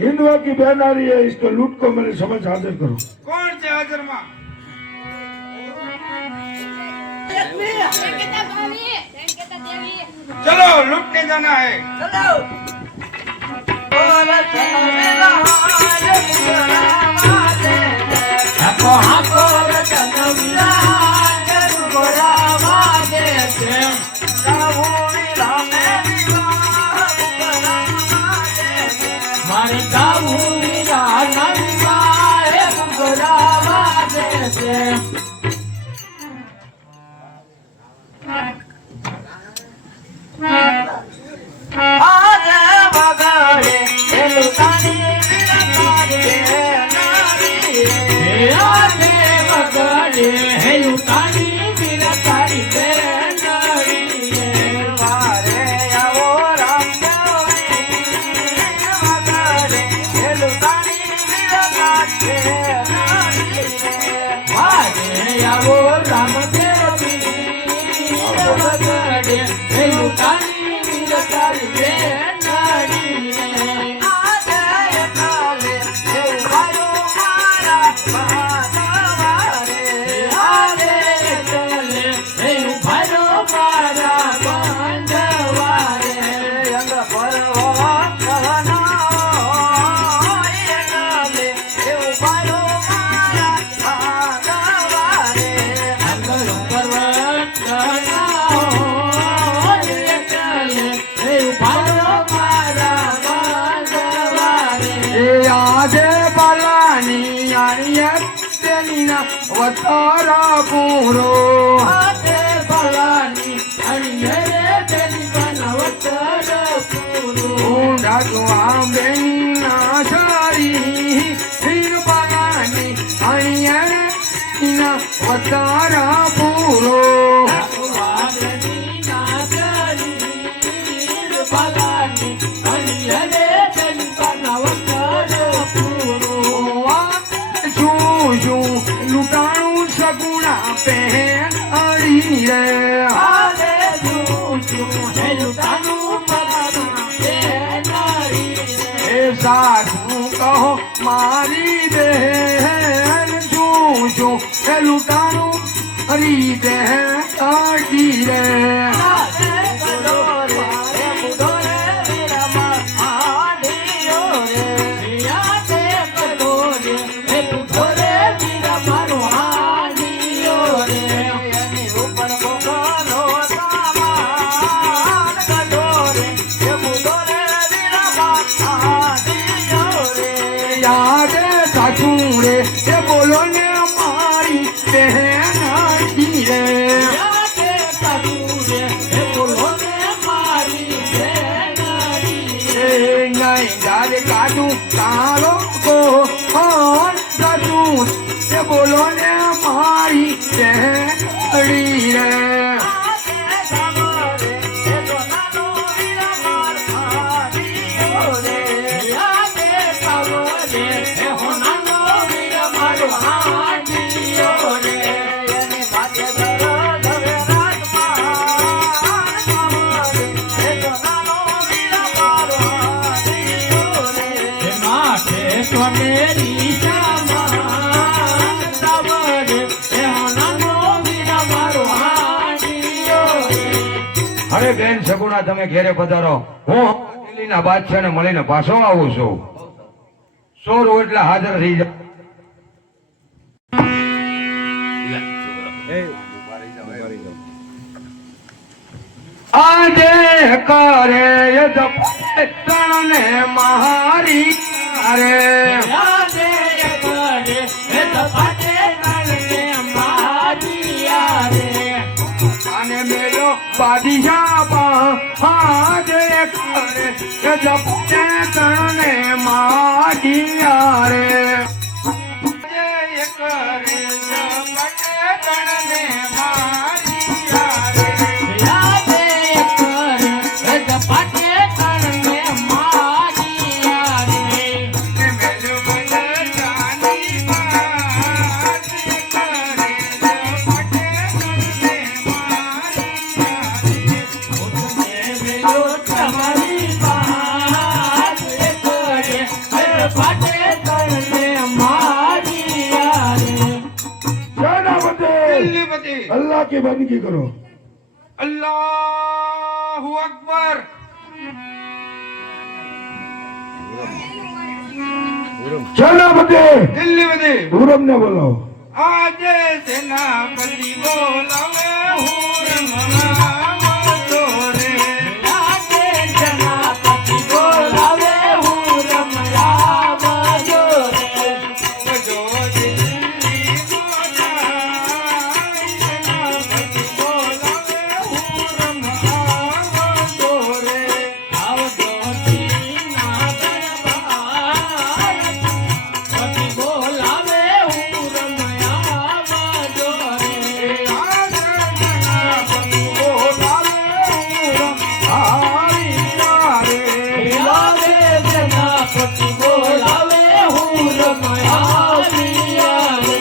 हिंदुआ की बहन आ रही है, इसको लूट को मेरे समझ हाजिर करो। कौन से हाजिर मां? चलो लूटने जाना है। वतारा पूरो आते बलानी अनिये तेरी बनवतारा पूरो ढाकुआ बेना सारी फिर बलानी अनिये ना वतारा पूरो ढाकुआ बेना सारी फिर बलानी अनिये तेरी बनवतारा पूरो लुटाणू सगुना पहन अड़ी रे आले जूजू है लुटाणू सगुना पहन अड़ी रे साधु कहो मारी दे जूजू है लुटाणू हरी दे अड़ी रे बोलो ने हमारी बहन रे काटू कालो को और बोलो ने हमारी बहन रे અરે બેન સગુણા તમે ઘેરે પધારો હું દિલ્હીના બાદશાહ ને મળીને પાછો આવું છું 100 રોટલા હાજર થઈ જાય આજે કરે તને મારી અરે આજે કરે તને મારી રે અને મેલો બાદશાહ આજે કરે તને મારી રે તમારી બંદગી બંદગી કરો. अल्लाहु अकबर સેનાપતિ दिल्ली में હુરમ ને બોલાવો. आज सेनापति बोलावे हुरम मनावो तोरे આજે સેનાપતિ બોલાવે હું રમયાવજો રે जो दिल्ली सेनापति बोलावे हुरम मनावो तोरे આવજો દીના દરબાર પતિ બોલાવે હું રમયાવજો રે आज सेनापति बोलावे हुरम आविया रे આવે સેનાપતિ બોલાવે હું રમયાવિયા રે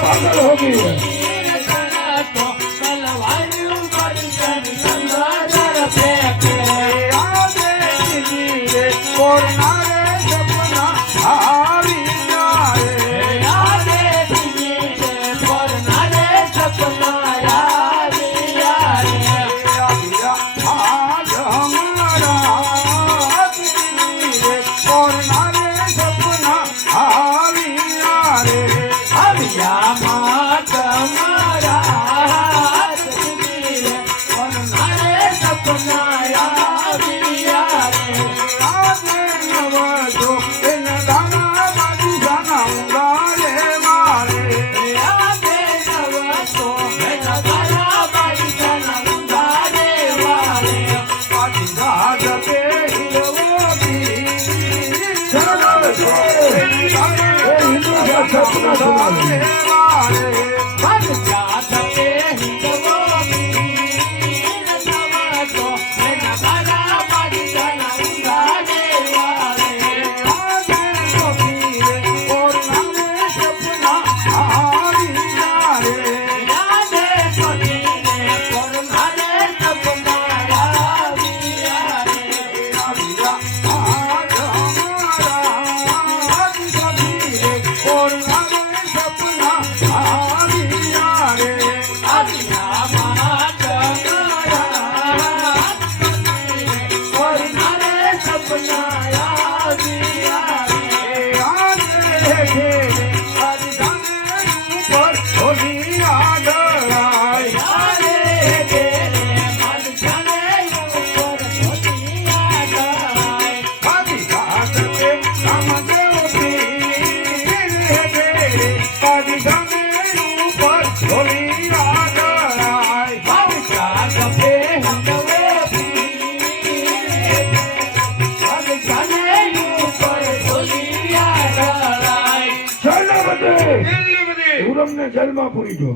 પાગલ હો ગઈ है. આવ્યા માતમ હુરમ ને જેલમાં પૂરી દો